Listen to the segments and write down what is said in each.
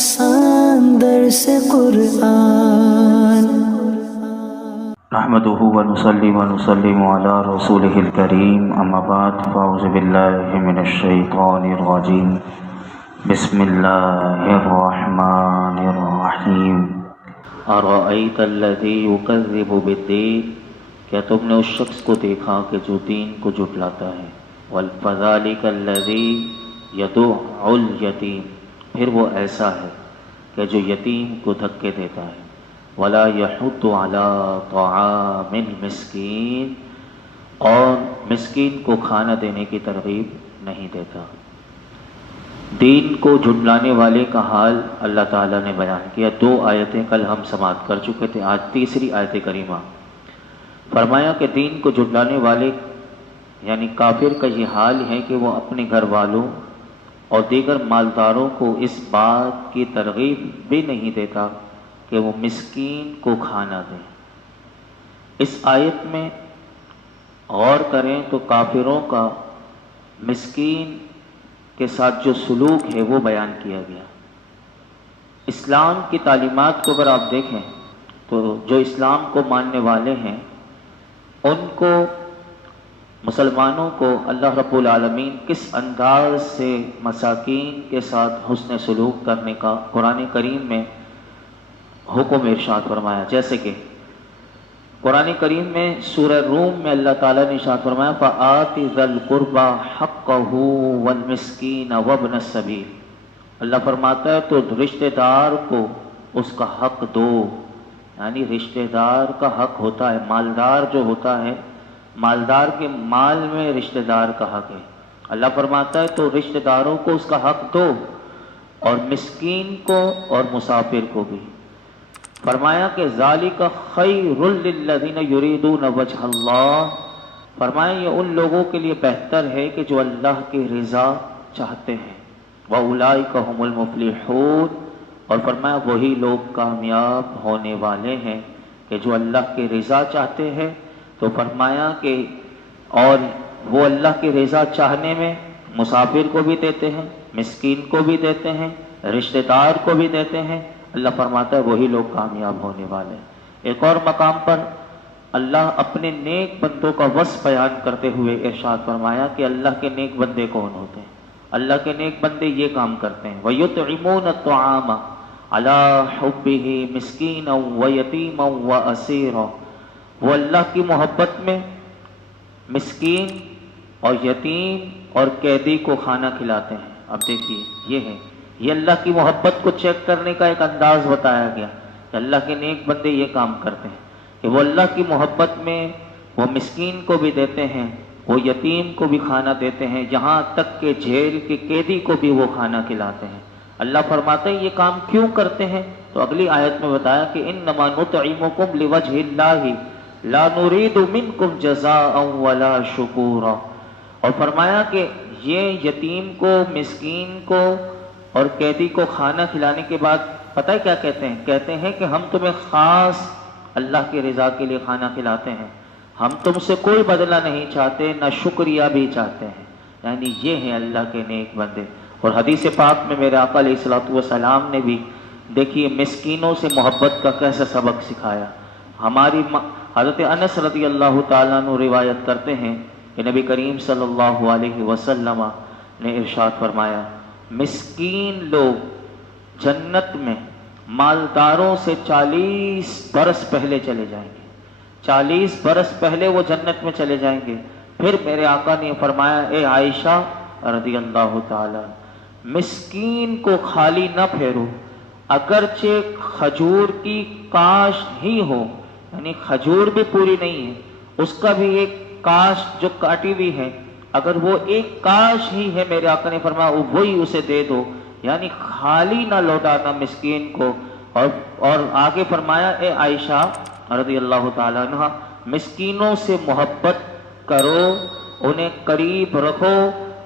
آسان درس قرآن نحمده ونصلي ونسلم على رسوله الكريم اما بعد فاعوذ بالله من الشيطان الرجيم بسم الله الرحمن الرحيم أرأيت الذي يكذب بالدين، کیا تم نے اس شخص کو دیکھا کہ جو دین کو جھٹلاتا ہے؟ وَفَذَلِكَ الَّذِي يَدُعُّ الْيَتِيمَ، پھر وہ ایسا ہے کہ جو یتیم کو دھکے دیتا ہے۔ وَلَا يَحُضُّ عَلَىٰ طَعَامِ الْمِسْكِينِ، اور مسکین کو کھانا دینے کی ترغیب نہیں دیتا۔ دین کو جھٹلانے والے کا حال اللہ تعالیٰ نے بیان کیا۔ 2 آیتیں کل ہم سماعت کر چکے تھے، آج تیسری آیت کریمہ۔ فرمایا کہ دین کو جھٹلانے والے یعنی کافر کا یہ حال ہے کہ وہ اپنے گھر والوں اور دیگر مالداروں کو اس بات کی ترغیب بھی نہیں دیتا کہ وہ مسکین کو کھانا دیں۔ اس آیت میں غور کریں تو کافروں کا مسکین کے ساتھ جو سلوک ہے وہ بیان کیا گیا۔ اسلام کی تعلیمات کو اگر آپ دیکھیں تو جو اسلام کو ماننے والے ہیں ان کو، مسلمانوں کو اللہ رب العالمین کس انداز سے مساکین کے ساتھ حسن سلوک کرنے کا قرآن کریم میں حکم ارشاد فرمایا۔ جیسے کہ قرآن کریم میں سورہ روم میں اللہ تعالیٰ نے ارشاد فرمایا فَآتِ ذَا الْقُرْبَى حَقَّهُ وَالْمِسْكِينَ وَابْنَ السَّبِيلِ، اللہ فرماتا ہے تو رشتہ دار کو اس کا حق دو، یعنی رشتہ دار کا حق ہوتا ہے، مالدار جو ہوتا ہے مالدار کے مال میں رشتہ دار کا حق ہے۔ اللہ فرماتا ہے تو رشتہ داروں کو اس کا حق دو اور مسکین کو اور مسافر کو بھی۔ فرمایا کہ ذالک خیر للذین یریدون وجہ اللہ، فرمایا یہ ان لوگوں کے لیے بہتر ہے کہ جو اللہ کی رضا چاہتے ہیں۔ وَأُولَئِكَ هُمُ الْمُفْلِحُونَ، اور فرمایا وہی لوگ کامیاب ہونے والے ہیں کہ جو اللہ کی رضا چاہتے ہیں۔ تو فرمایا کہ اور وہ اللہ کی رضا چاہنے میں مسافر کو بھی دیتے ہیں، مسکین کو بھی دیتے ہیں، رشتہ دار کو بھی دیتے ہیں۔ اللہ فرماتا ہے وہی لوگ کامیاب ہونے والے ہیں۔ ایک اور مقام پر اللہ اپنے نیک بندوں کا وصف بیان کرتے ہوئے ارشاد فرمایا کہ اللہ کے نیک بندے کون ہوتے ہیں؟ اللہ کے نیک بندے یہ کام کرتے ہیں وَيُطْعِمُونَ الطَّعَامَ عَلَىٰ حُبِّهِ مِسْكِينًا وَيَتِيمًا وَأَسِيرًا، وہ اللہ کی محبت میں مسکین اور یتیم اور قیدی کو کھانا کھلاتے ہیں۔ اب دیکھیے یہ ہے، یہ اللہ کی محبت کو چیک کرنے کا ایک انداز بتایا گیا کہ اللہ کے نیک بندے یہ کام کرتے ہیں کہ وہ اللہ کی محبت میں وہ مسکین کو بھی دیتے ہیں، وہ یتیم کو بھی کھانا دیتے ہیں، یہاں تک کہ جیل کے قیدی کو بھی وہ کھانا کھلاتے ہیں۔ اللہ فرماتے ہیں یہ کام کیوں کرتے ہیں؟ تو اگلی آیت میں بتایا کہ انما نطعمکم لوجہ اللہ لا نرید منکم جزاء ولا شکورا، اور فرمایا کہ یہ یتیم کو، مسکین کو اور قیدی کو کھانا کھلانے کے بعد پتہ ہے کیا کہتے ہیں؟ کہتے ہیں کہ ہم تمہیں خاص اللہ کی رضا کے لیے کھانا کھلاتے ہیں، ہم تم سے کوئی بدلہ نہیں چاہتے، نہ شکریہ بھی چاہتے ہیں۔ یعنی یہ ہیں اللہ کے نیک بندے۔ اور حدیث پاک میں میرے آقا علیہ الصلوۃ والسلام نے بھی دیکھیے مسکینوں سے محبت کا کیسا سبق سکھایا۔ ہماری حضرت انس رضی اللہ تعالیٰ عنہ روایت کرتے ہیں کہ نبی کریم صلی اللہ علیہ وسلم نے ارشاد فرمایا مسکین لوگ جنت میں مالداروں سے 40 برس پہلے چلے جائیں گے، 40 برس پہلے وہ جنت میں چلے جائیں گے۔ پھر میرے آقا نے فرمایا اے عائشہ رضی اللہ تعالیٰ مسکین کو خالی نہ پھیرو، اگرچہ کھجور کی کاشت ہی ہو، یعنی کھجور بھی پوری نہیں ہے، اس کا بھی ایک کاشت جو کاٹی ہوئی ہے، اگر وہ ایک کاش ہی ہے میرے آقا نے فرمایا وہی اسے دے دو، یعنی خالی نہ لوٹانا مسکین کو۔ اور آگے فرمایا اے عائشہ رضی اللہ تعالیٰ عنہ مسکینوں سے محبت کرو، انہیں قریب رکھو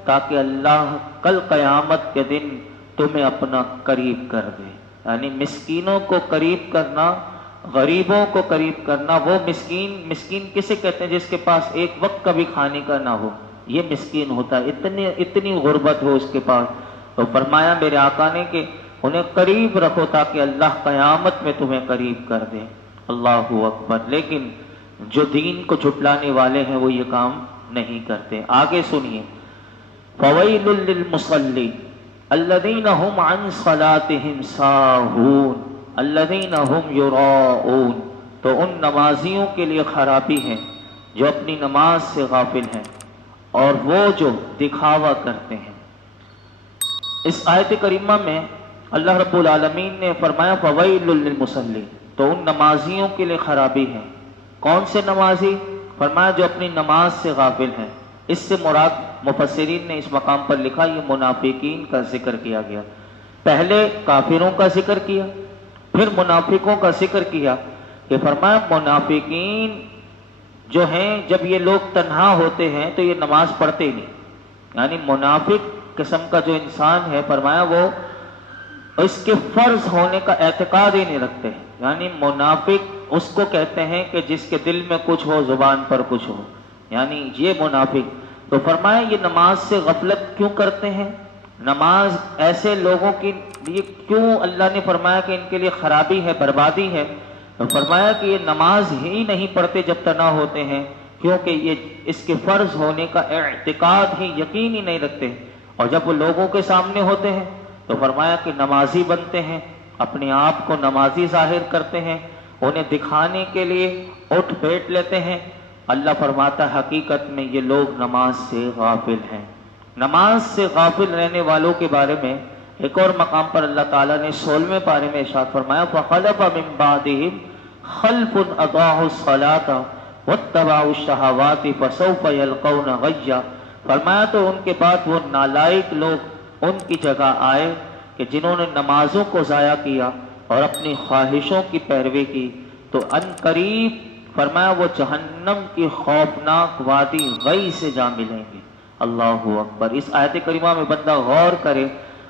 تاکہ اللہ کل قیامت کے دن تمہیں اپنا قریب کر دے۔ یعنی مسکینوں کو قریب کرنا، غریبوں کو قریب کرنا۔ وہ مسکین کسے کہتے ہیں؟ جس کے پاس ایک وقت کا بھی کھانے کا نہ ہو، یہ مسکین ہوتا ہے، اتنی غربت ہو اس کے پاس۔ تو فرمایا میرے آقا نے کہ انہیں قریب رکھو تاکہ اللہ قیامت میں تمہیں قریب کر دے۔ اللہ اکبر۔ لیکن جو دین کو جھٹلانے والے ہیں وہ یہ کام نہیں کرتے۔ آگے سنیے، فویل للمصلی الذین هم عن صلاتهم ساہون الذین هم یراؤون، تو ان نمازیوں کے لیے خرابی ہے جو اپنی نماز سے غافل ہیں اور وہ جو دکھاوا کرتے ہیں۔ اس آیت کریمہ میں اللہ رب العالمین نے فرمایا فویل للمصلی، تو ان نمازیوں کے لیے خرابی ہے۔ کون سے نمازی؟ فرمایا جو اپنی نماز سے غافل ہیں۔ اس سے مراد مفسرین نے اس مقام پر لکھا یہ منافقین کا ذکر کیا گیا۔ پہلے کافروں کا ذکر کیا، پھر منافقوں کا ذکر کیا کہ فرمایا منافقین جو ہیں جب یہ لوگ تنہا ہوتے ہیں تو یہ نماز پڑھتے نہیں، یعنی منافق قسم کا جو انسان ہے فرمایا وہ اس کے فرض ہونے کا اعتقاد ہی نہیں رکھتے ہیں، یعنی منافق اس کو کہتے ہیں کہ جس کے دل میں کچھ ہو زبان پر کچھ ہو، یعنی یہ منافق۔ تو فرمایا یہ نماز سے غفلت کیوں کرتے ہیں؟ نماز ایسے لوگوں کی یہ کیوں اللہ نے فرمایا کہ ان کے لیے خرابی ہے، بربادی ہے؟ تو فرمایا کہ یہ نماز ہی نہیں پڑھتے جب تنہا ہوتے ہیں، کیونکہ یہ اس کے فرض ہونے کا اعتقاد ہی یقین ہی نہیں رکھتے، اور جب وہ لوگوں کے سامنے ہوتے ہیں تو فرمایا کہ نمازی بنتے ہیں، اپنے آپ کو نمازی ظاہر کرتے ہیں، انہیں دکھانے کے لیے اٹھ بیٹھ لیتے ہیں۔ اللہ فرماتا ہے حقیقت میں یہ لوگ نماز سے غافل ہیں۔ نماز سے غافل رہنے والوں کے بارے میں ایک اور مقام پر اللہ تعالیٰ نے 16ویں پارے میں ارشاد فرمایا فَخَلَفَ مِن بَعْدِهِمْ خَلْفٌ أَضَاعُوا الصَّلَاةَ وَاتَّبَعُوا الشَّهَوَاتِ فَسَوْفَ يَلْقَوْنَ غَيًّا، فرمایا تو ان کے بعد وہ نالائق لوگ ان کی جگہ آئے کہ جنہوں نے نمازوں کو ضائع کیا اور اپنی خواہشوں کی پیروی کی، تو ان قریب فرمایا وہ جہنم کی خوفناک وادی غی سے جا ملیں گے۔ اللہ اکبر۔ اس آیت کریمہ میں بندہ غور کرے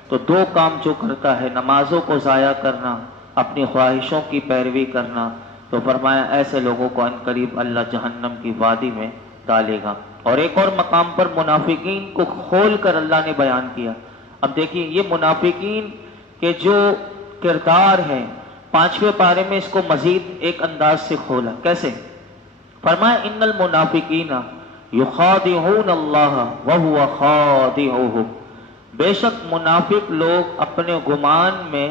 تو دو کام جو کرتا ہے، نمازوں کو ضائع کرنا، اپنی خواہشوں کی پیروی کرنا، تو فرمایا ایسے لوگوں کو ان قریب اللہ جہنم کی وادی میں ڈالے گا۔ اور ایک اور مقام پر منافقین کو کھول کر اللہ نے بیان کیا۔ اب دیکھیے یہ منافقین کے جو کردار ہے 5ویں پارے میں اس کو مزید ایک انداز سے کھولا۔ کیسے؟ فرمایا ان المنافقین یخادعون اللہ وہو خادعہم، بے شک منافق لوگ اپنے گمان میں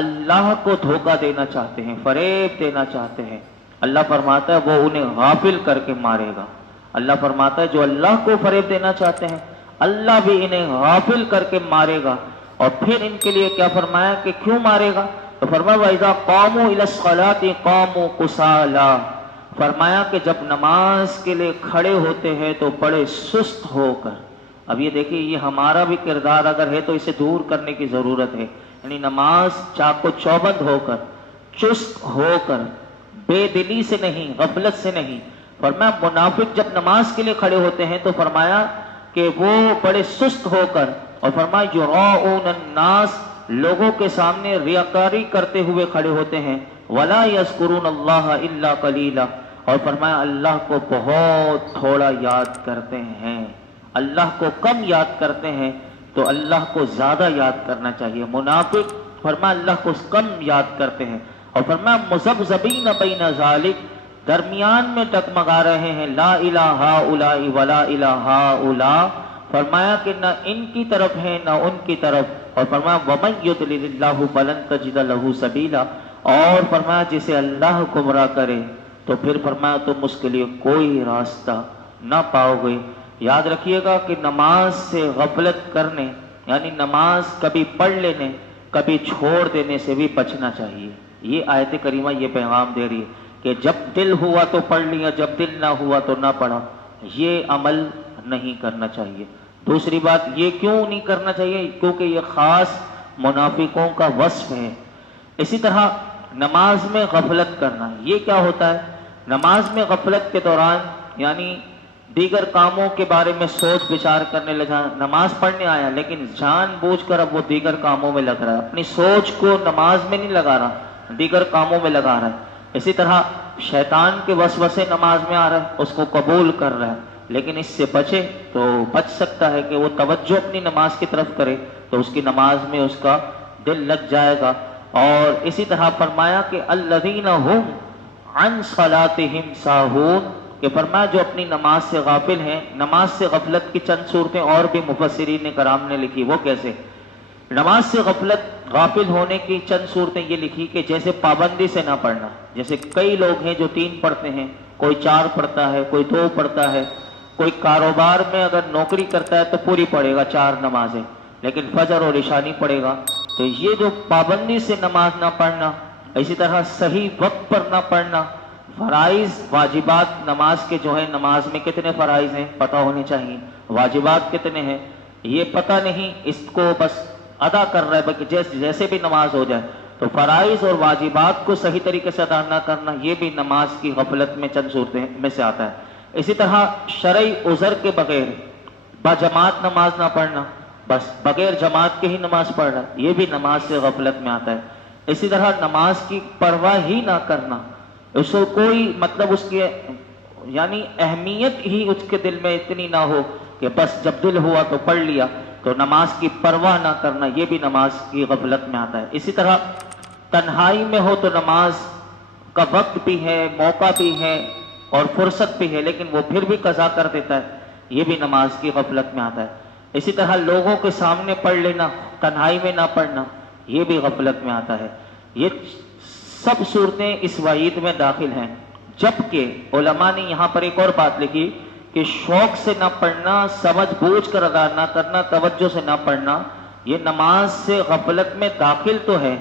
اللہ کو دھوکہ دینا چاہتے ہیں، فریب دینا چاہتے ہیں۔ اللہ فرماتا ہے وہ انہیں غافل کر کے مارے گا۔ اللہ فرماتا ہے جو اللہ کو فریب دینا چاہتے ہیں اللہ بھی انہیں غافل کر کے مارے گا۔ اور پھر ان کے لیے کیا فرمایا کہ کیوں مارے گا؟ تو فرمایا وَإِذَا قَامُوا إِلَى الصَّلَاةِ قَامُوا كُسَالَىٰ، فرمایا کہ جب نماز کے لیے کھڑے ہوتے ہیں تو بڑے سست ہو کر۔ اب یہ دیکھیے یہ ہمارا بھی کردار اگر ہے تو اسے دور کرنے کی ضرورت ہے، یعنی نماز چاق و چوبند ہو کر، چست ہو کر، بے دلی سے نہیں، غفلت سے نہیں۔ فرمایا منافق جب نماز کے لیے کھڑے ہوتے ہیں تو فرمایا کہ وہ بڑے سست ہو کر، اور فرمایا یراؤون الناس، لوگوں کے سامنے ریاکاری کرتے ہوئے کھڑے ہوتے ہیں، ولا یذکرون اللہ الا قلیلا، اور فرمایا اللہ کو بہت تھوڑا یاد کرتے ہیں، اللہ کو کم یاد کرتے ہیں، تو اللہ کو زیادہ یاد کرنا چاہیے۔ منافق فرمایا اللہ کو کم یاد کرتے ہیں، اور فرمایا مذبذبین بین ذالک، درمیان میں ٹکمگا رہے ہیں، لا الہ ہؤلاء ولا الہ ہؤلاء، فرمایا کہ نہ ان کی طرف ہے نہ ان کی طرف، اور فرمایا وَمَن يُضْلِلِ اللَّهُ فَلَن تَجِدَ لَهُ سَبِيلًا، اور فرمایا جسے اللہ گمراہ کرے تو پھر فرمایا تم اس کے لیے کوئی راستہ نہ پاؤ گے۔ یاد رکھیے گا کہ نماز سے غفلت کرنے، یعنی نماز کبھی پڑھ لینے کبھی چھوڑ دینے سے بھی بچنا چاہیے۔ یہ آیت کریمہ یہ پیغام دے رہی ہے کہ جب دل ہوا تو پڑھ لیا، جب دل نہ ہوا تو نہ پڑھا، یہ عمل نہیں کرنا چاہیے۔ دوسری بات یہ کیوں نہیں کرنا چاہیے؟ کیونکہ یہ خاص منافقوں کا وصف ہے۔ اسی طرح نماز میں غفلت کرنا، یہ کیا ہوتا ہے؟ نماز میں غفلت کے دوران یعنی دیگر کاموں کے بارے میں سوچ بچار کرنے لگا، نماز پڑھنے آیا لیکن جان بوجھ کر اب وہ دیگر کاموں میں لگ رہا ہے، اپنی سوچ کو نماز میں نہیں لگا رہا، دیگر کاموں میں لگا رہا ہے۔ اسی طرح شیطان کے وسوسے نماز میں آ رہا ہے، اس کو قبول کر رہا ہے، لیکن اس سے بچے تو بچ سکتا ہے کہ وہ توجہ اپنی نماز کی طرف کرے تو اس کی نماز میں اس کا دل لگ جائے گا۔ اور اسی طرح فرمایا کہ الذین ہم عن صلاتہم ساہون، کہ فرمایا جو اپنی نماز سے غافل ہیں۔ نماز سے غفلت کی چند صورتیں اور بھی مفسرین کرام نے لکھی، وہ کیسے؟ نماز سے غافل ہونے کی چند صورتیں یہ لکھی کہ جیسے پابندی سے نہ پڑھنا، جیسے کئی لوگ ہیں جو 3 پڑھتے ہیں، کوئی 4 پڑھتا ہے، کوئی 2 پڑھتا ہے، کوئی کاروبار میں اگر نوکری کرتا ہے تو پوری پڑھے گا 4 نمازیں، لیکن فجر اور عشاء نہیں پڑھے گا۔ تو یہ جو پابندی سے نماز نہ پڑھنا، اسی طرح صحیح وقت پر نہ پڑھنا، فرائض واجبات نماز کے جو ہے، نماز میں کتنے فرائض ہیں پتہ ہونے چاہیے، واجبات کتنے ہیں یہ پتہ نہیں، اس کو بس ادا کر رہا ہے، بلکہ جیسے بھی نماز ہو جائے تو فرائض اور واجبات کو صحیح طریقے سے ادا نہ کرنا، یہ بھی نماز کی غفلت میں چند صورتیں میں سے آتا ہے۔ اسی طرح شرعی عذر کے بغیر باجماعت نماز نہ پڑھنا، بس بغیر جماعت کے ہی نماز پڑھ رہا، یہ بھی نماز سے غفلت میں آتا ہے۔ اسی طرح نماز کی پرواہ ہی نہ کرنا، اس کو کوئی مطلب اس کی یعنی اہمیت ہی اس کے دل میں اتنی نہ ہو کہ بس جب دل ہوا تو پڑھ لیا، تو نماز کی پرواہ نہ کرنا، یہ بھی نماز کی غفلت میں آتا ہے۔ اسی طرح تنہائی میں ہو تو نماز کا وقت بھی ہے، موقع بھی ہے اور فرصت بھی ہے، لیکن وہ پھر بھی قضا کر دیتا ہے، یہ بھی نماز کی غفلت میں آتا ہے۔ اسی طرح لوگوں کے سامنے پڑھ لینا، تنہائی میں نہ پڑھنا، یہ بھی غفلت میں آتا ہے۔ یہ سب صورتیں اس وعید میں داخل ہیں، جبکہ علماء نے یہاں پر ایک اور بات لکھی کہ شوق سے نہ پڑھنا، سمجھ بوجھ کر ادا نہ کرنا، توجہ سے نہ پڑھنا، یہ نماز سے غفلت میں داخل تو ہے،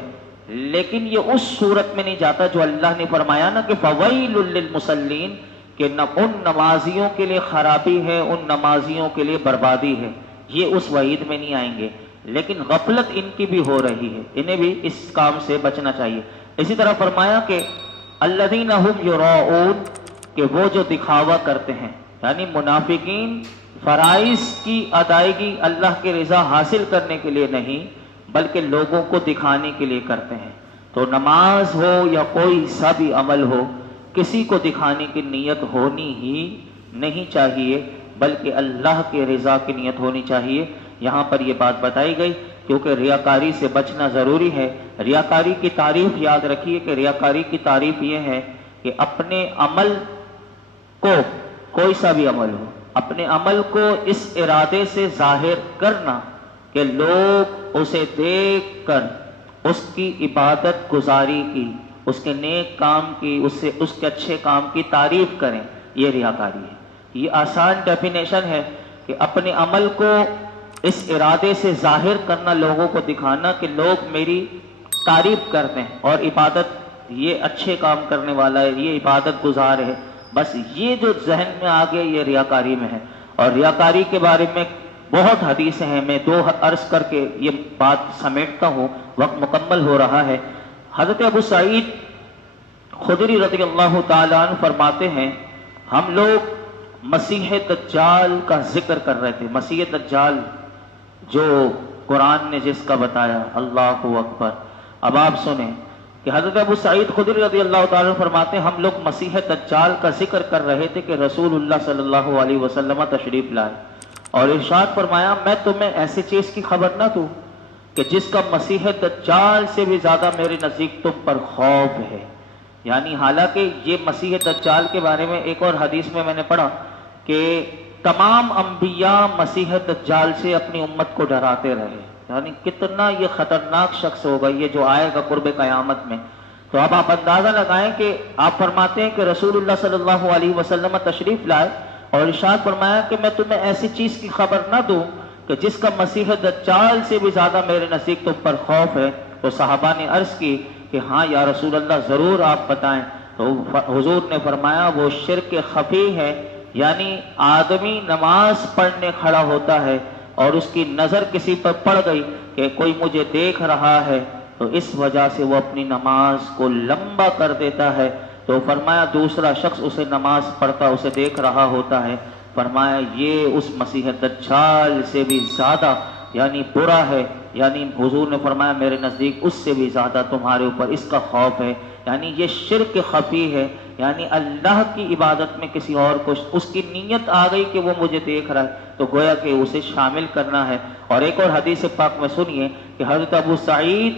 لیکن یہ اس صورت میں نہیں جاتا جو اللہ نے فرمایا نا کہ فویل للمصلین، کہ ان نمازیوں کے لیے خرابی ہے، ان نمازیوں کے لیے بربادی ہے، یہ اس وعید میں نہیں آئیں گے، لیکن غفلت ان کی بھی ہو رہی ہے، انہیں بھی اس کام سے بچنا چاہیے۔ اسی طرح فرمایا کہ الذین هم یراؤون، کہ وہ جو دکھاوا کرتے ہیں، یعنی منافقین فرائض کی ادائیگی اللہ کی رضا حاصل کرنے کے لیے نہیں بلکہ لوگوں کو دکھانے کے لیے کرتے ہیں۔ تو نماز ہو یا کوئی سا بھی عمل ہو، کسی کو دکھانے کی نیت ہونی ہی نہیں چاہیے، بلکہ اللہ کے رضا کی نیت ہونی چاہیے۔ یہاں پر یہ بات بتائی گئی کیونکہ ریاکاری سے بچنا ضروری ہے۔ ریاکاری کی تعریف یاد رکھیے کہ ریاکاری کی تعریف یہ ہے کہ اپنے عمل کو، کوئی سا بھی عمل ہو، اپنے عمل کو اس ارادے سے ظاہر کرنا کہ لوگ اسے دیکھ کر اس کی عبادت گزاری کی، اس کے نیک کام کی، اس کے اچھے کام کی تعریف کریں، یہ ریاکاری ہے۔ یہ آسان ڈیفینیشن ہے کہ اپنے عمل کو اس ارادے سے ظاہر کرنا، لوگوں کو دکھانا کہ لوگ میری تعریف کرتے ہیں اور عبادت، یہ اچھے کام کرنے والا ہے، یہ عبادت گزار ہے، بس یہ جو ذہن میں آگے یہ ریاکاری میں ہے۔ اور ریاکاری کے بارے میں بہت حدیثیں ہیں، میں 2 عرض کر کے یہ بات سمیٹتا ہوں، وقت مکمل ہو رہا ہے۔ حضرت ابو سعید خدری رضی اللہ تعالیٰ عنہ فرماتے ہیں، ہم لوگ مسیح دجال کا ذکر کر رہے تھے، مسیح دجال جو قرآن نے جس کا بتایا، اللہ اکبر۔ اب آپ سنیں کہ حضرت ابو سعید خدری رضی اللہ تعالیٰ عنہ فرماتے ہیں، ہم لوگ مسیح دجال کا ذکر کر رہے تھے کہ رسول اللہ صلی اللہ علیہ وسلم تشریف لائے اور ارشاد فرمایا، میں تمہیں ایسی چیز کی خبر نہ دوں کہ جس کا مسیح دجال سے بھی زیادہ میرے نزدیک تم پر خوف ہے۔ یعنی حالانکہ یہ مسیح دجال کے بارے میں ایک اور حدیث میں نے پڑھا کہ تمام انبیاء مسیح دجال سے اپنی امت کو ڈراتے رہے، یعنی کتنا یہ خطرناک شخص ہوگا یہ جو آئے گا قرب قیامت میں۔ تو اب آپ اندازہ لگائیں کہ آپ فرماتے ہیں کہ رسول اللہ صلی اللہ علیہ وسلم تشریف لائے اور ارشاد فرمایا کہ میں تمہیں ایسی چیز کی خبر نہ دوں کہ جس کا مسیح دجال سے بھی زیادہ میرے نزدیک تم پر خوف ہے۔ تو صحابہ نے عرض کی کہ ہاں یا رسول اللہ، ضرور آپ بتائیں۔ تو حضور نے فرمایا وہ شرک خفی ہے، یعنی آدمی نماز پڑھنے کھڑا ہوتا ہے اور اس کی نظر کسی پر پڑ گئی کہ کوئی مجھے دیکھ رہا ہے، تو اس وجہ سے وہ اپنی نماز کو لمبا کر دیتا ہے۔ تو فرمایا دوسرا شخص اسے نماز پڑھتا اسے دیکھ رہا ہوتا ہے، فرمایا یہ اس مسیح دجال سے بھی زیادہ یعنی برا ہے، یعنی حضور نے فرمایا میرے نزدیک اس سے بھی زیادہ تمہارے اوپر اس کا خوف ہے۔ یعنی یہ شرک خفی ہے، یعنی اللہ کی عبادت میں کسی اور کو اس کی نیت آ گئی کہ وہ مجھے دیکھ رہا ہے تو گویا کہ اسے شامل کرنا ہے۔ اور ایک اور حدیث پاک میں سنیے کہ حضرت ابو سعید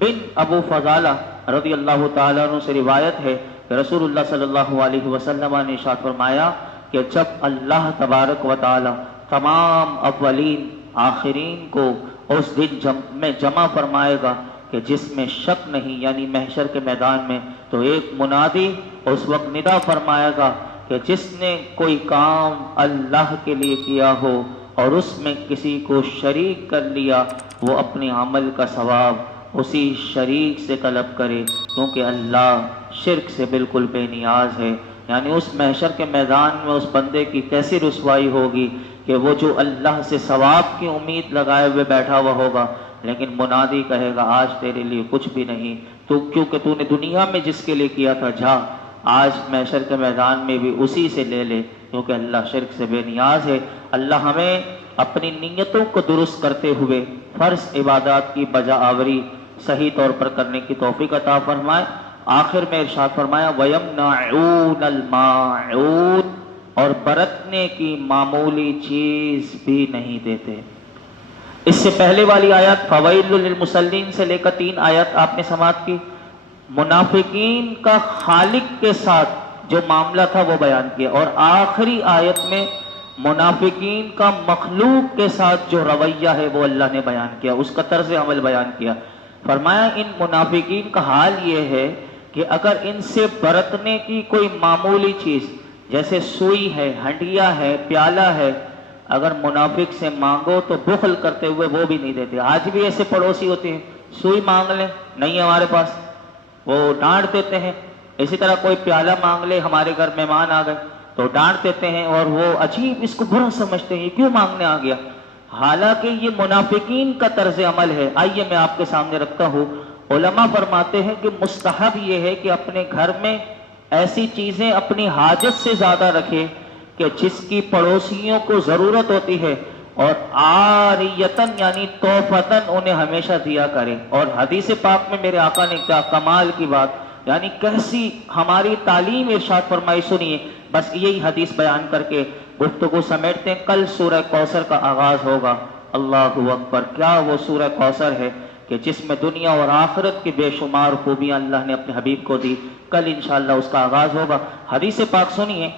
بن ابو فضالہ رضی اللہ تعالیٰ عنہ سے روایت ہے کہ رسول اللہ صلی اللہ علیہ وسلم نے ارشاد فرمایا کہ جب اللہ تبارک و تعالی تمام اولین آخرین کو اس دن میں جمع فرمائے گا کہ جس میں شک نہیں، یعنی محشر کے میدان میں، تو ایک منادی اس وقت ندا فرمائے گا کہ جس نے کوئی کام اللہ کے لیے کیا ہو اور اس میں کسی کو شریک کر لیا، وہ اپنے عمل کا ثواب اسی شریک سے طلب کرے، کیونکہ اللہ شرک سے بالکل بے نیاز ہے۔ یعنی اس محشر کے میدان میں اس بندے کی کیسی رسوائی ہوگی کہ وہ جو اللہ سے ثواب کی امید لگائے ہوئے بیٹھا ہوا ہوگا، لیکن منادی کہے گا آج تیرے لیے کچھ بھی نہیں، تو کیونکہ تو نے دنیا میں جس کے لیے کیا تھا جا، آج محشر کے میدان میں بھی اسی سے لے لے، کیونکہ اللہ شرک سے بے نیاز ہے۔ اللہ ہمیں اپنی نیتوں کو درست کرتے ہوئے فرض عبادات کی بجا آوری صحیح طور پر کرنے کی توفیق عطا فرمائے۔ آخر میں ارشاد فرمایا وَيَمْنَعُونَ الْمَاعُونَ، اور برتنے کی معمولی چیز بھی نہیں دیتے۔ اس سے پہلے والی آیات فویل للمصلین سے لے کر 3 آیات آپ نے سماعت کی، منافقین کا خالق کے ساتھ جو معاملہ تھا وہ بیان کیا، اور آخری آیت میں منافقین کا مخلوق کے ساتھ جو رویہ ہے وہ اللہ نے بیان کیا، اس کا طرز عمل بیان کیا۔ فرمایا ان منافقین کا حال یہ ہے کہ اگر ان سے برتنے کی کوئی معمولی چیز جیسے سوئی ہے، ہنڈیا ہے، پیالہ ہے، اگر منافق سے مانگو تو بخل کرتے ہوئے وہ بھی نہیں دیتے۔ آج بھی ایسے پڑوسی ہوتے ہیں، سوئی مانگ لیں نہیں ہے ہمارے پاس، وہ ڈانٹ دیتے ہیں۔ اسی طرح کوئی پیالہ مانگ لے، ہمارے گھر مہمان آ گئے تو ڈانٹ دیتے ہیں، اور وہ عجیب اس کو برا سمجھتے ہیں، کیوں مانگنے آ گیا، حالانکہ یہ منافقین کا طرز عمل ہے۔ آئیے میں آپ کے سامنے رکھتا ہوں۔ علماء فرماتے ہیں کہ مستحب یہ ہے کہ اپنے گھر میں ایسی چیزیں اپنی حاجت سے زیادہ رکھے کہ جس کی پڑوسیوں کو ضرورت ہوتی ہے، اور عاریتن یعنی تحفتن انہیں ہمیشہ دیا کرے۔ اور حدیث پاک میں میرے آقا نے کیا کمال کی بات، یعنی کیسی ہماری تعلیم ارشاد فرمائی، سنیے۔ بس یہی حدیث بیان کر کے گفتگو سمیٹتے ہیں۔ کل سورہ کوثر کا آغاز ہوگا، اللہ اکبر، کیا وہ سورہ کوثر ہے کہ جس میں دنیا اور آخرت کی بے شمار خوبیاں اللہ نے اپنے حبیب کو دی۔ کل انشاءاللہ اس کا آغاز ہوگا۔ حدیث پاک سنیے،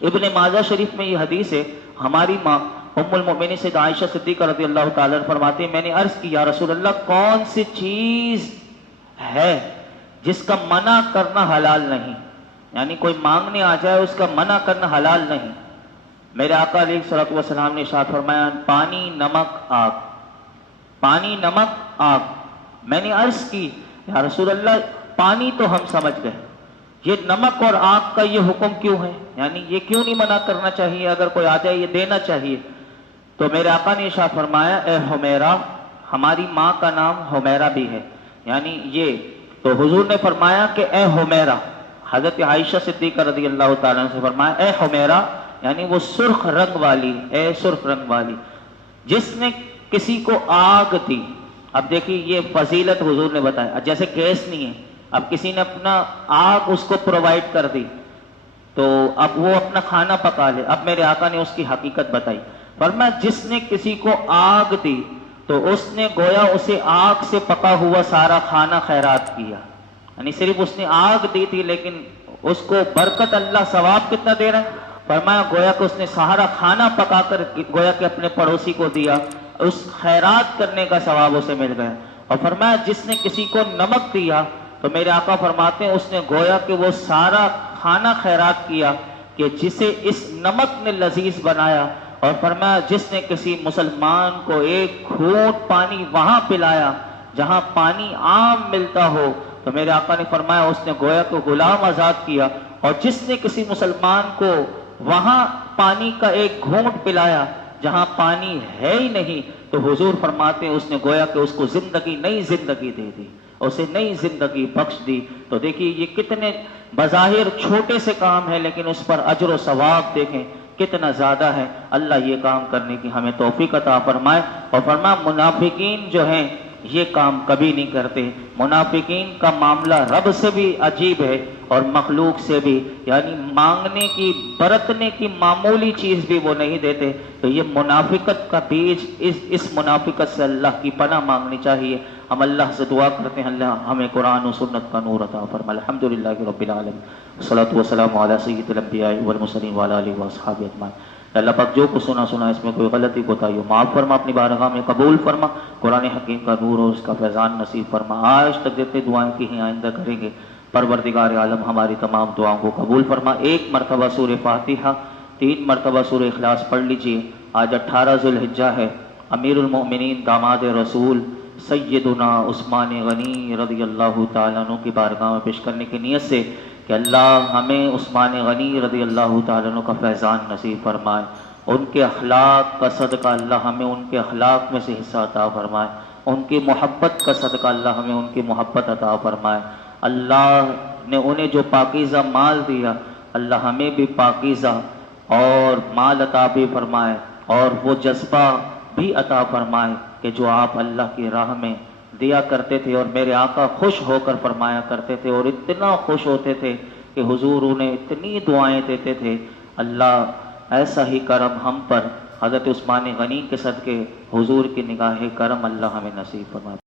ابن ماجہ شریف میں یہ حدیث ہے۔ ہماری ماں ام المؤمنین سیدہ عائشہ صدیقہ رضی اللہ تعالیٰ عنہ فرماتے ہیں میں نے عرض کی یا رسول اللہ کون سی چیز ہے جس کا منع کرنا حلال نہیں، یعنی کوئی مانگنے آ جائے اس کا منع کرنا حلال نہیں۔ میرے آقا علیہ الصلوۃ والسلام نے ارشاد فرمایا پانی، نمک، آگ۔ پانی، نمک، آگ۔ میں نے عرض کی یا رسول اللہ پانی تو ہم سمجھ گئے، یہ نمک اور آگ کا یہ حکم کیوں ہے، یعنی یہ کیوں نہیں منع کرنا چاہیے، اگر کوئی آ جائے یہ دینا چاہیے۔ تو میرے آقا نے ارشاد فرمایا اے حمیرہ، ہماری ماں کا نام حمیرہ بھی ہے، یعنی یہ تو حضور نے فرمایا کہ اے حمیرہ، حضرت عائشہ صدیقہ رضی اللہ تعالیٰ عنہ سے فرمایا اے حمیرہ، یعنی وہ سرخ رنگ والی، اے سرخ رنگ والی جس نے کسی کو آگ دی۔ اب دیکھیے یہ فضیلت حضور نے بتایا، جیسے گیس نہیں ہے، اب کسی نے اپنا آگ اس کو پرووائڈ کر دی تو اب وہ اپنا کھانا پکا لے۔ اب میرے آقا نے اس کی حقیقت بتائی، فرمایا جس نے کسی کو آگ دی تو اس نے گویا اسے آگ سے پکا ہوا سارا کھانا خیرات کیا، یعنی صرف اس نے آگ دی تھی لیکن اس کو برکت اللہ ثواب کتنا دے رہا ہے، فرمایا گویا کہ اس نے سارا کھانا پکا کر گویا کہ اپنے پڑوسی کو دیا، اس خیرات کرنے کا ثواب اسے مل گیا۔ اور فرمایا جس نے کسی کو نمک دیا تو میرے آقا فرماتے ہیں اس نے گویا کہ وہ سارا کھانا خیرات کیا کہ جسے اس نمک نے لذیذ بنایا۔ اور فرمایا جس نے کسی مسلمان کو ایک گھونٹ پانی وہاں پلایا جہاں پانی عام ملتا ہو تو میرے آقا نے فرمایا اس نے گویا کہ غلام آزاد کیا۔ اور جس نے کسی مسلمان کو وہاں پانی کا ایک گھونٹ پلایا جہاں پانی ہے ہی نہیں تو حضور فرماتے ہیں اس نے گویا کہ اس کو زندگی، نئی زندگی دے دی، اسے نئی زندگی بخش دی۔ تو دیکھیے یہ کتنے بظاہر چھوٹے سے کام ہیں لیکن اس پر اجر و ثواب دیکھیں کتنا زیادہ ہے۔ اللہ یہ کام کرنے کی ہمیں توفیق عطا فرمائے۔ اور فرمایا منافقین جو ہیں یہ کام کبھی نہیں کرتے۔ منافقین کا معاملہ رب سے بھی عجیب ہے اور مخلوق سے بھی، یعنی مانگنے کی برتنے کی معمولی چیز بھی وہ نہیں دیتے۔ تو یہ منافقت کا بیج، اس منافقت سے اللہ کی پناہ مانگنی چاہیے۔ ہم اللہ سے دعا کرتے ہیں اللہ ہمیں قرآن و سنت کا نور عطا فرمائے۔ الحمدللہ رب العالمین، والصلاۃ والسلام علی سید الانبیاء والمرسلین وعلی آلہ واصحابہ اجمعین۔ اللہ پاک جو کو سنا اس میں کوئی غلطی کوتاہی ہو معاف فرما، اپنی بارگاہ میں قبول فرما، قرآن حکیم کا نور اور اس کا فیضان نصیب فرما۔ آج تک جتنے دعائیں کی ہیں آئندہ کریں گے، پروردگار عالم ہماری تمام دعاؤں کو قبول فرما۔ ایک مرتبہ سورہ فاتحہ، 3 مرتبہ سورہ اخلاص پڑھ لیجئے۔ آج 18 ذو الحجہ ہے۔ امیر المؤمنین داماد رسول سیدنا عثمان غنی رضی اللہ تعالیٰ عنہ کی بارگاہ میں پیش کرنے کی نیت سے کہ اللہ ہمیں عثمان غنی رضی اللہ تعالیٰ عنہ کا فیضان نصیب فرمائے، ان کے اخلاق کا صدقہ اللہ ہمیں ان کے اخلاق میں سے حصہ عطا فرمائے، ان کی محبت کا صدقہ اللہ ہمیں ان کی محبت عطا فرمائے۔ اللہ نے انہیں جو پاکیزہ مال دیا، اللہ ہمیں بھی پاکیزہ اور مال عطا بھی فرمائے، اور وہ جذبہ بھی عطا فرمائے کہ جو آپ اللہ کی راہ میں دیا کرتے تھے، اور میرے آقا خوش ہو کر فرمایا کرتے تھے، اور اتنا خوش ہوتے تھے کہ حضور انہیں اتنی دعائیں دیتے تھے۔ اللہ ایسا ہی کرم ہم پر حضرت عثمان غنی کے صدقے حضور کی نگاہ کرم اللہ ہمیں نصیب فرمائے۔